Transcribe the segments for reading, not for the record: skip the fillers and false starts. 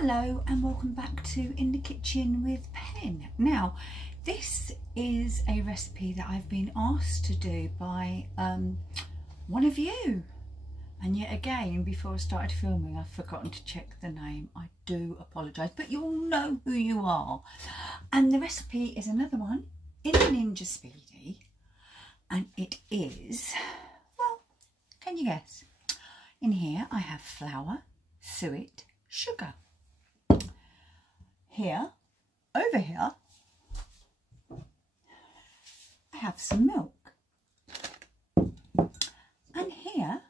Hello and welcome back to In the Kitchen with Pen. Now this is a recipe that I've been asked to do by one of you, and yet again before I started filming I've forgotten to check the name. I do apologise, but you'll know who you are. And the recipe is another one in the Ninja Speedi, and it is, well, can you guess? In here I have flour, suet, sugar. Here, over here, I have some milk, and here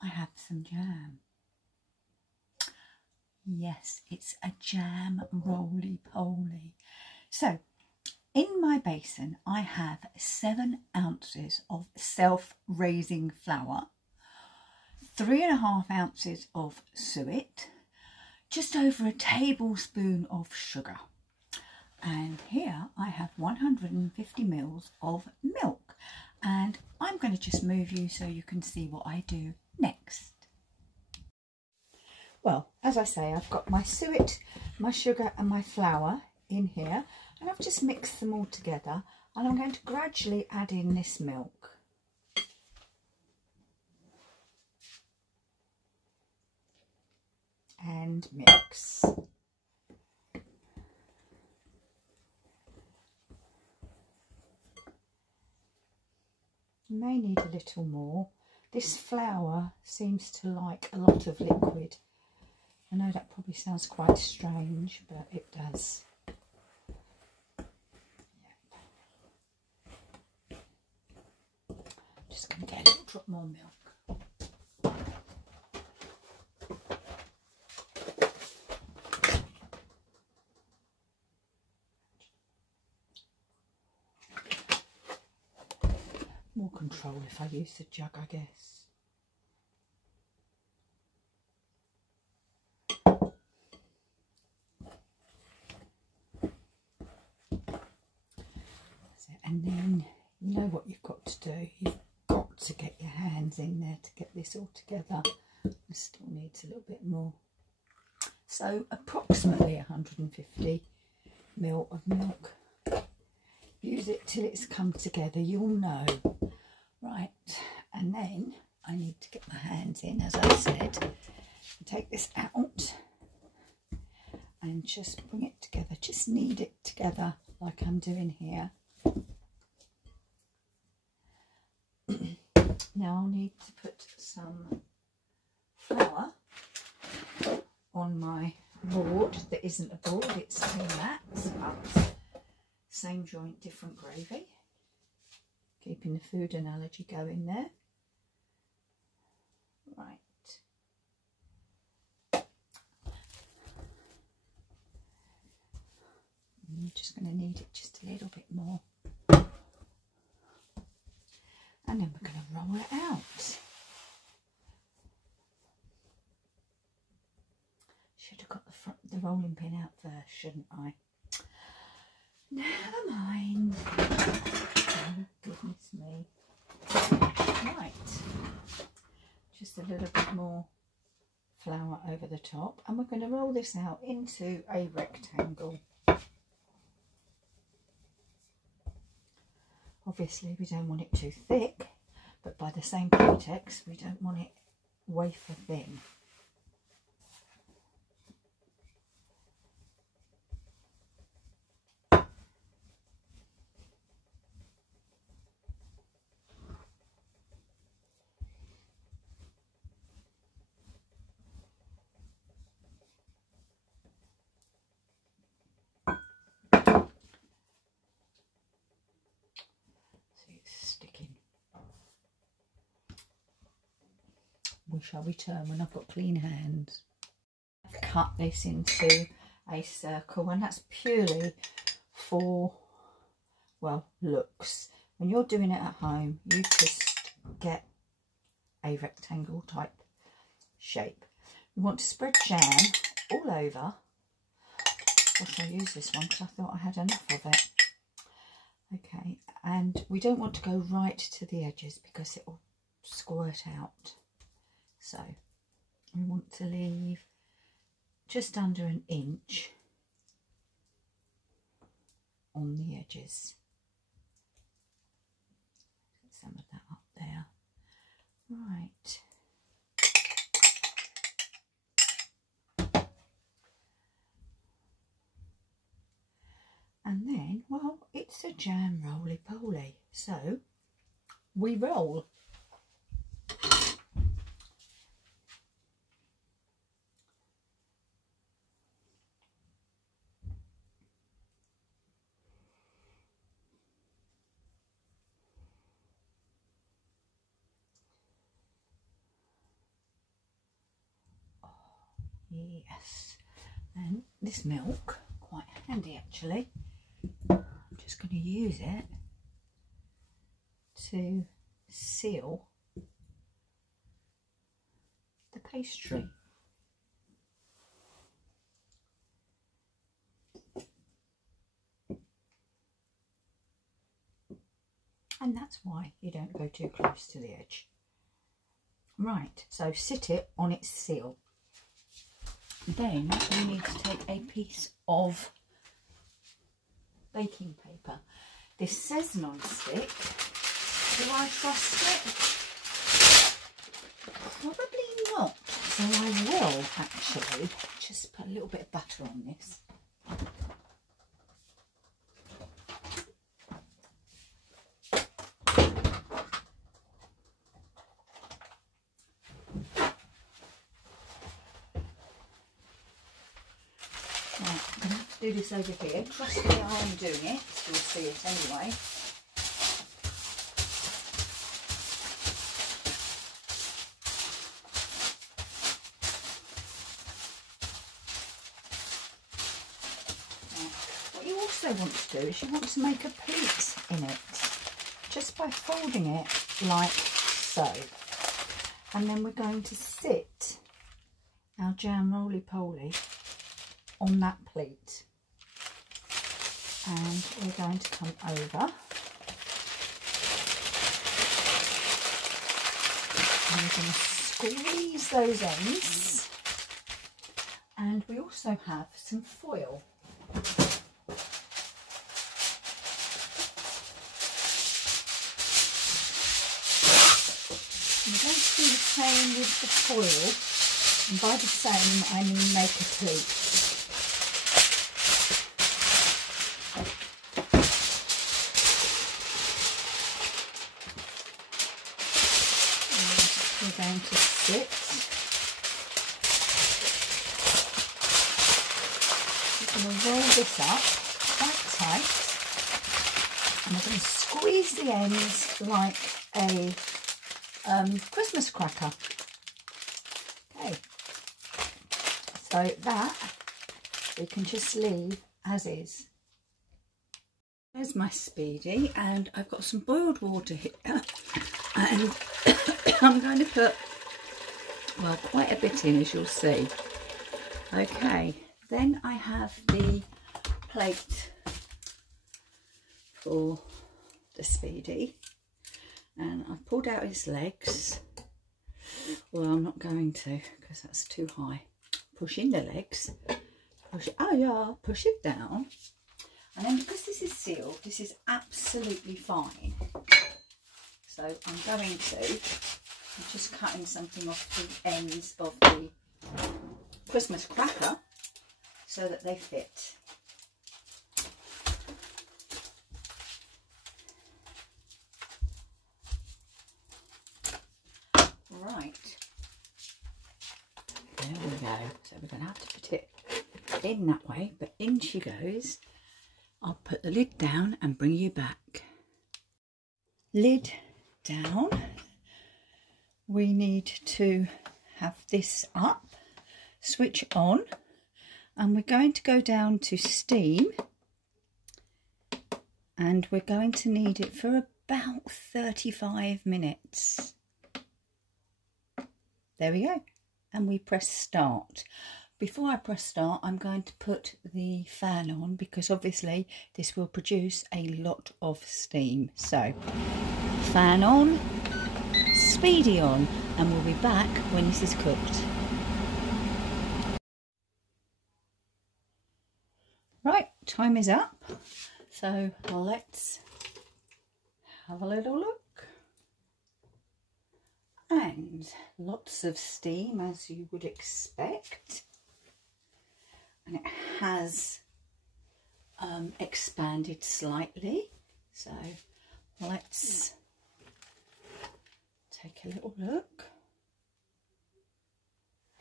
I have some jam. Yes, it's a jam roly poly. So in my basin I have 7 ounces of self-raising flour, 3.5 ounces of suet, just over a tablespoon of sugar, and here I have 150 mils of milk, and I'm going to just move you so you can see what I do next. Well, as I say, I've got my suet, my sugar and my flour in here, and I've just mixed them all together, and I'm going to gradually add in this milk. And mix. You may need a little more. This flour seems to like a lot of liquid. I know that probably sounds quite strange, but it does. Yep. Just going to get a little drop more milk. More control if I use the jug, I guess. And then you know what you've got to do. You've got to get your hands in there to get this all together. It still needs a little bit more. So approximately 150 ml of milk. Use it till it's come together, you'll know. Right, and then I need to get my hands in, as I said. Take this out and just bring it together. Just knead it together like I'm doing here. Now I'll need to put some flour on my board. That isn't a board, it's 2 mats, but same joint, different gravy. Keeping the food analogy going there. Right. I'm just going to knead it just a little bit more. And then we're going to roll it out. Should have got the rolling pin out first, shouldn't I? Never mind. Oh, goodness me. Right. Just a little bit more flour over the top, and we're going to roll this out into a rectangle. Obviously we don't want it too thick, but by the same pretext we don't want it wafer thin. Shall we turn when I've got clean hands? I've cut this into a circle, and that's purely for, well, looks. When you're doing it at home, you just get a rectangle type shape. You want to spread jam all over. Gosh, I use this one because I thought I had enough of it. Okay, and we don't want to go right to the edges because it will squirt out. So we want to leave just under an inch on the edges. Get some of that up there. Right. And then, well, it's a jam roly poly, so we roll. Oh, yes, and this milk, quite handy actually. I'm just going to use it to seal the pastry. And that's why you don't go too close to the edge. Right, so sit it on its seal. Then you need to take a piece of baking paper. This says non-stick. Do I trust it? Probably not. So I will actually just put a little bit of butter on this. Do this over here. Trust me, I am doing it. You'll see it anyway. Now, what you also want to do is you want to make a pleat in it, just by folding it like so. And then we're going to sit our jam roly poly on that pleat. And we're going to come over and we're going to squeeze those ends, and we also have some foil. We're going to do the same with the foil, and by the same I mean make a pleat. We're going to sit. We're going to roll this up quite tight, and we're going to squeeze the ends like a Christmas cracker. Okay, so that we can just leave as is. There's my Speedi, and I've got some boiled water here, and I'm going to put, well, quite a bit in, as you'll see. Okay, then I have the plate for the Speedi, and I've pulled out his legs. Well, I'm not going to, because that's too high. Push in the legs, push it, oh yeah, push it down, and then because this is sealed, this is absolutely fine. So I'm going to, I'm just cutting something off the ends of the Christmas cracker so that they fit. Right, there we go. So we're going to have to put it in that way, but in she goes. I'll put the lid down and bring you back. Lid down. We need to have this up, switch on, and we're going to go down to steam, and we're going to need it for about 35 minutes. There we go, and we press start. Before I press start, I'm going to put the fan on, because obviously this will produce a lot of steam. So fan on, Speedi on, and we'll be back when this is cooked. time is up, so let's have a little look. And lots of steam, as you would expect, and it has expanded slightly, so let's take a little look.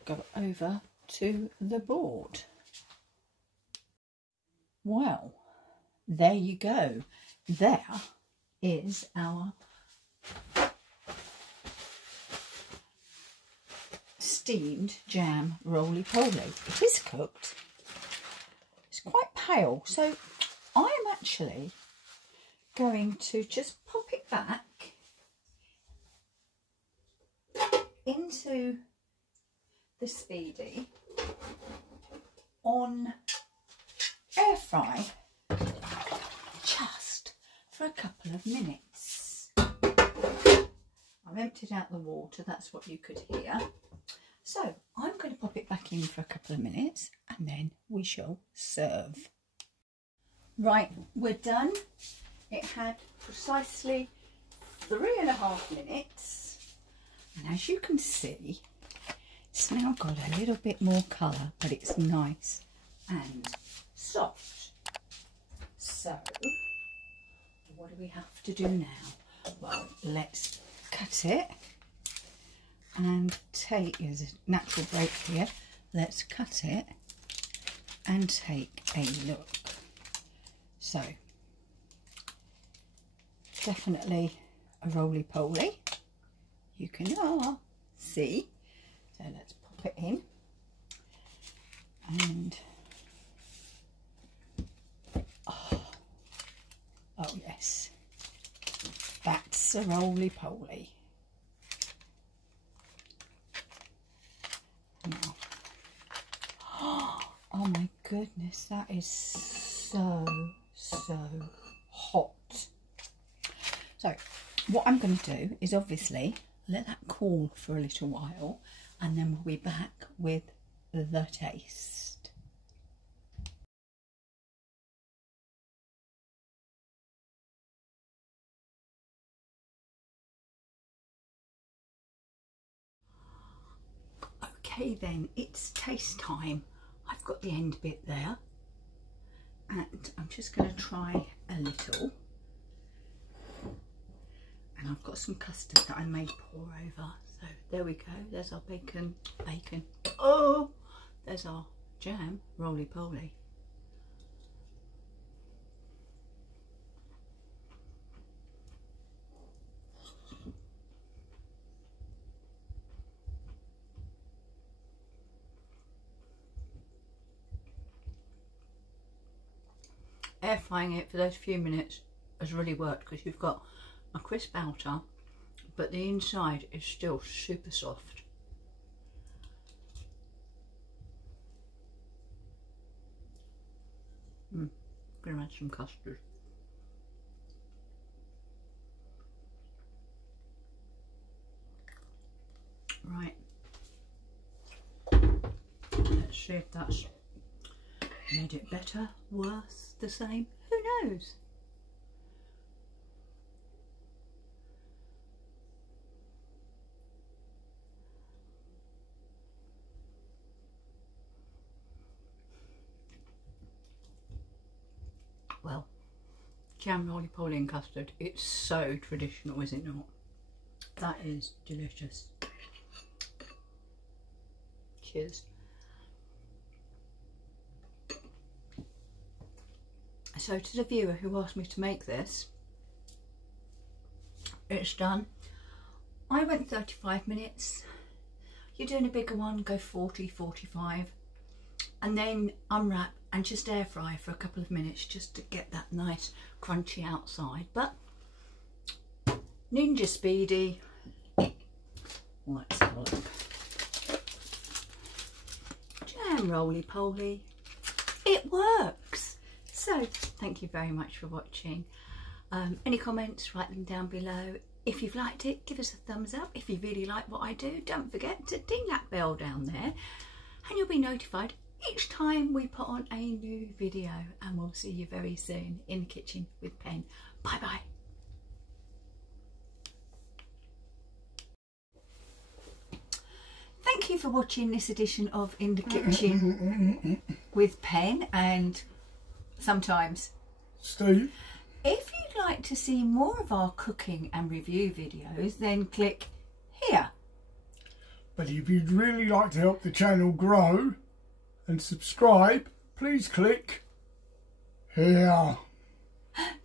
Go over to the board. Well, there you go. There is our steamed jam roly poly. It is cooked. It's quite pale, so I'm actually going to just pop it back into the Speedi on air fry just for a couple of minutes. I've emptied out the water, that's what you could hear. So I'm going to pop it back in for a couple of minutes and then we shall serve. Right, we're done. It had precisely 3.5 minutes, and as you can see, it's now got a little bit more colour, but it's nice and soft. So what do we have to do now? Well, let's cut it and take, there's a natural break here, let's cut it and take a look. So definitely a roly poly, you can see. So let's pop it in, and oh yes, that's a roly poly. Now, oh my goodness, that is so hot. So what I'm going to do is obviously let that cool for a little while, and then we'll be back with the taste. Okay then, it's taste time. I've got the end bit there, and I'm just going to try a little. And I've got some custard that I may pour over. So there we go, there's our bacon. Oh, there's our jam roly poly. Air frying it for those few minutes has really worked, because you've got a crisp outer, but the inside is still super soft. I'm going to add some custard. Right, let's see if that's made it better, worse, the same, who knows? Well, jam roly poly and custard, it's so traditional, is it not? That is delicious. Cheers. So to the viewer who asked me to make this, it's done. I went 35 minutes. You're doing a bigger one, go 40, 45, and then unwrap and just air fry for a couple of minutes just to get that nice crunchy outside. But Ninja Speedi, let's have a look. Jam roly poly, it works. So thank you very much for watching. Any comments, write them down below. If you've liked it, give us a thumbs up. If you really like what I do, don't forget to ding that bell down there and you'll be notified each time we put on a new video, and we'll see you very soon in the kitchen with Pen. Bye bye. Thank you for watching this edition of In the Kitchen with Pen and sometimes Steve. If you'd like to see more of our cooking and review videos, then click here. But if you'd really like to help the channel grow and subscribe, please click here.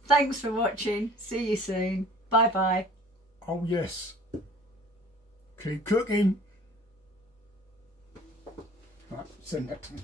Thanks for watching. See you soon. Bye bye. Oh yes. Keep cooking. Right, send that to me.